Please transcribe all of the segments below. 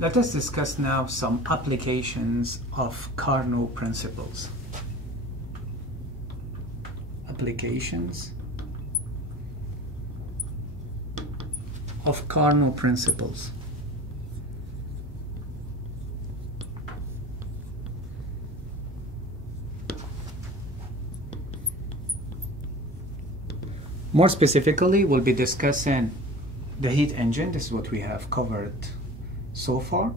Let us discuss now some applications of Carnot principles. Applications of Carnot principles. More specifically, we'll be discussing the heat engine. This is what we have covered so far,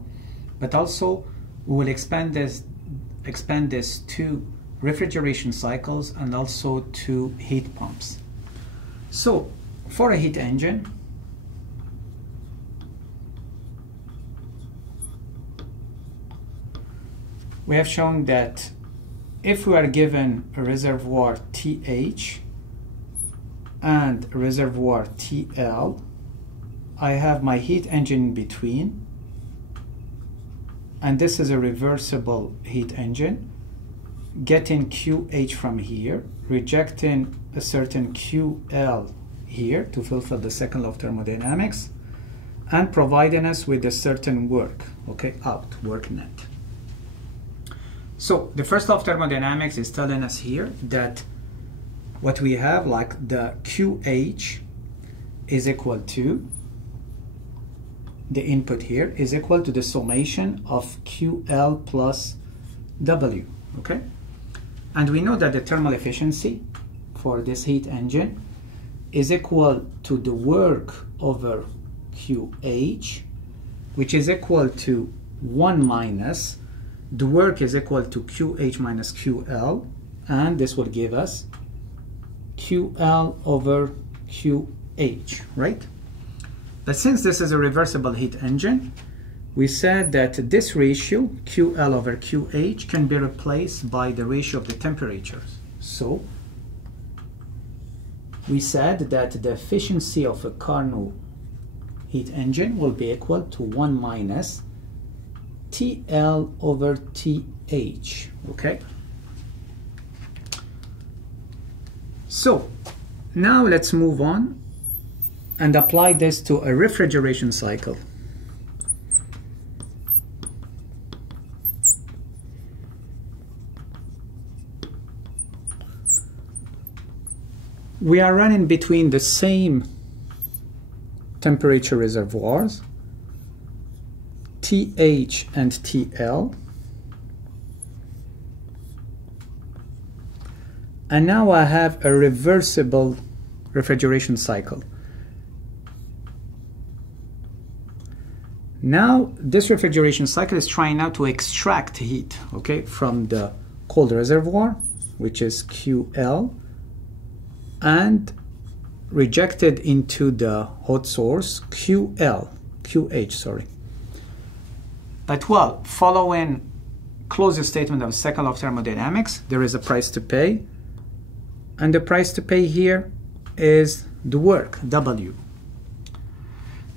but also we will expand this to refrigeration cycles and also to heat pumps. So for a heat engine, we have shown that if we are given a reservoir TH and a reservoir TL, I have my heat engine in between, and this is a reversible heat engine, getting QH from here, rejecting a certain QL here to fulfill the second law of thermodynamics, and providing us with a certain work, okay, work net. So the first law of thermodynamics is telling us here that what we have, like the QH is equal to, the input here is equal to the summation of QL plus W, okay? And we know that the thermal efficiency for this heat engine is equal to the work over QH, which is equal to 1 minus, the work is equal to QH minus QL, and this will give us QL over QH, right? But since this is a reversible heat engine, we said that this ratio, QL over QH, can be replaced by the ratio of the temperatures. So we said that the efficiency of a Carnot heat engine will be equal to 1 minus TL over TH, okay? So now let's move on and apply this to a refrigeration cycle. We are running between the same temperature reservoirs, TH and TL. And now I have a reversible refrigeration cycle. Now this refrigeration cycle is trying now to extract heat, okay, from the cold reservoir, which is QL, and rejected into the hot source QH, sorry. But well, following closure statement of the second law of thermodynamics, there is a price to pay, and the price to pay here is the work, W.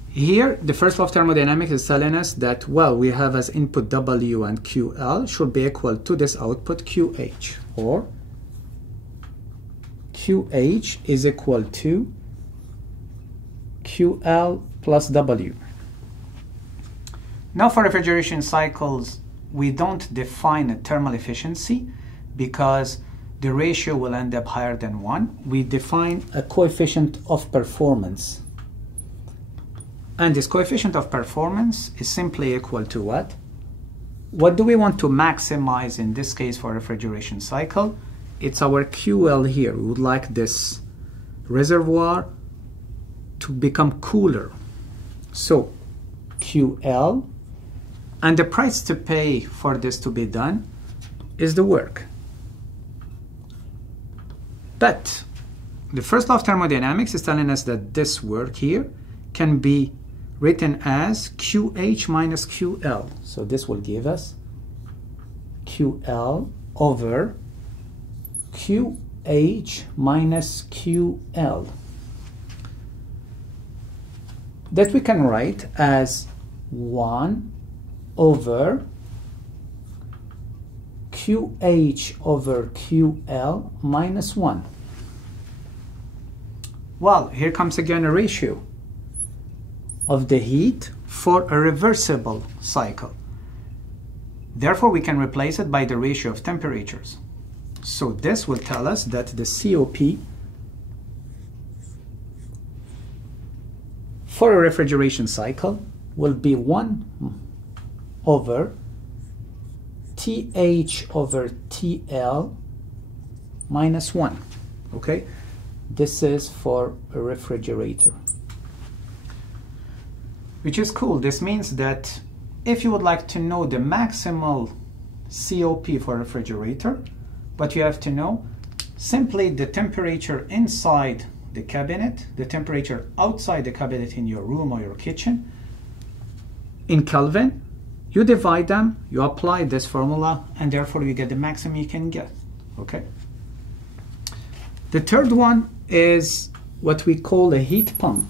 Here, the first law of thermodynamics is telling us that, well, we have as input W and QL should be equal to this output QH, or QH is equal to QL plus W. Now for refrigeration cycles, we don't define a thermal efficiency because the ratio will end up higher than 1. We define a coefficient of performance. And this coefficient of performance is simply equal to what? What do we want to maximize in this case for refrigeration cycle? It's our QL here. We would like this reservoir to become cooler. So QL, and the price to pay for this to be done is the work. But the first law of thermodynamics is telling us that this work here can be written as QH minus QL. So this will give us QL over QH minus QL. That we can write as 1 over QH over QL minus 1. Well, here comes again a ratio of the heat for a reversible cycle. Therefore, we can replace it by the ratio of temperatures. So this will tell us that the COP for a refrigeration cycle will be 1 over TH over TL minus 1. Okay? This is for a refrigerator. Which is cool. This means that if you would like to know the maximal COP for a refrigerator, what you have to know, simply the temperature inside the cabinet, the temperature outside the cabinet in your room or your kitchen, in Kelvin, you divide them, you apply this formula, and therefore you get the maximum you can get. Okay? The third one is what we call a heat pump.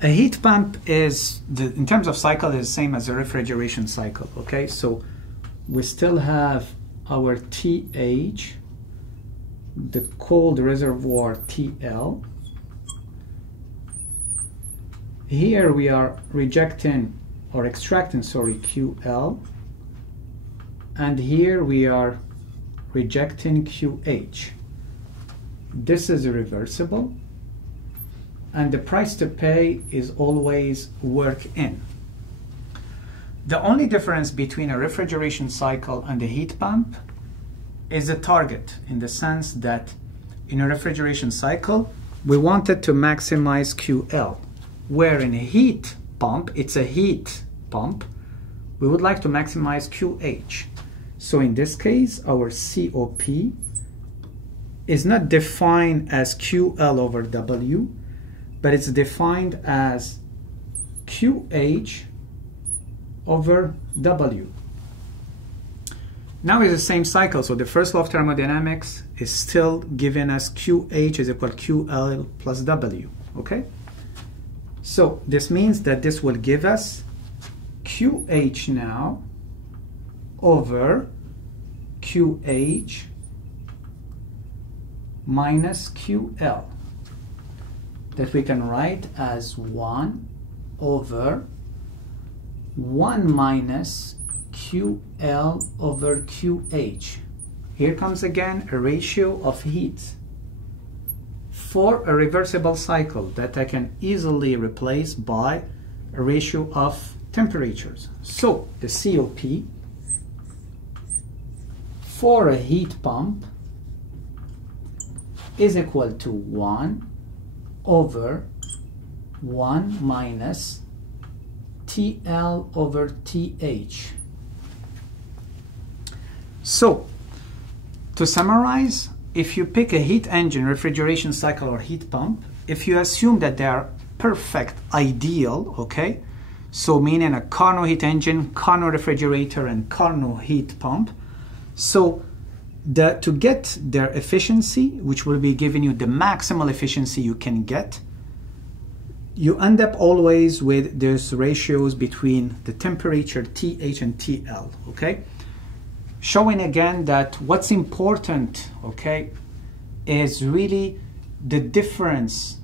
A heat pump is, in terms of cycle, is the same as a refrigeration cycle. Okay, so we still have our TH, the cold reservoir TL. Here we are rejecting or extracting, sorry, QL, and here we are rejecting QH. This is a reversible, and the price to pay is always work in. The only difference between a refrigeration cycle and a heat pump is a target, in the sense that in a refrigeration cycle we wanted to maximize QL, where in a heat pump, it's a heat pump, we would like to maximize QH. So in this case, our COP is not defined as QL over W, but it's defined as QH over W. Now it's the same cycle, so the first law of thermodynamics is still giving us QH is equal to QL plus W, okay? So this means that this will give us QH now over QH minus QL, that we can write as 1 over 1 minus QL over QH. Here comes again a ratio of heat for a reversible cycle that I can easily replace by a ratio of temperatures. So the COP for a heat pump is equal to 1 over 1 minus TL over TH. So, to summarize, if you pick a heat engine, refrigeration cycle, or heat pump, if you assume that they are perfect, ideal, okay, so meaning a Carnot heat engine, Carnot refrigerator, and Carnot heat pump, so to get their efficiency, which will be giving you the maximal efficiency you can get, you end up always with these ratios between the temperature TH and TL, okay? Showing again that what's important, okay, is really the difference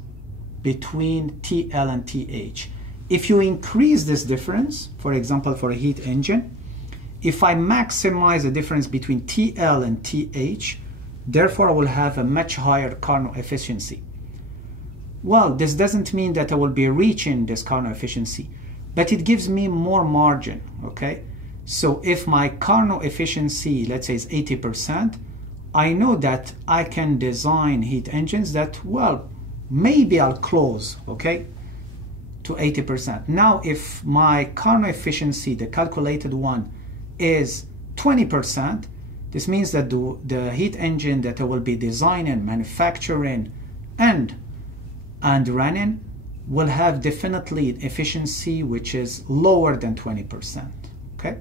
between TL and TH. If you increase this difference, for example, for a heat engine, if I maximize the difference between TL and TH, therefore I will have a much higher Carnot efficiency. Well, this doesn't mean that I will be reaching this Carnot efficiency, but it gives me more margin, okay? So if my Carnot efficiency, let's say, is 80%, I know that I can design heat engines that, well, maybe I'll close, okay, to 80%. Now, if my Carnot efficiency, the calculated one, is 20%, this means that the heat engine that I will be designing, manufacturing, and running will have definitely an efficiency which is lower than 20%, okay?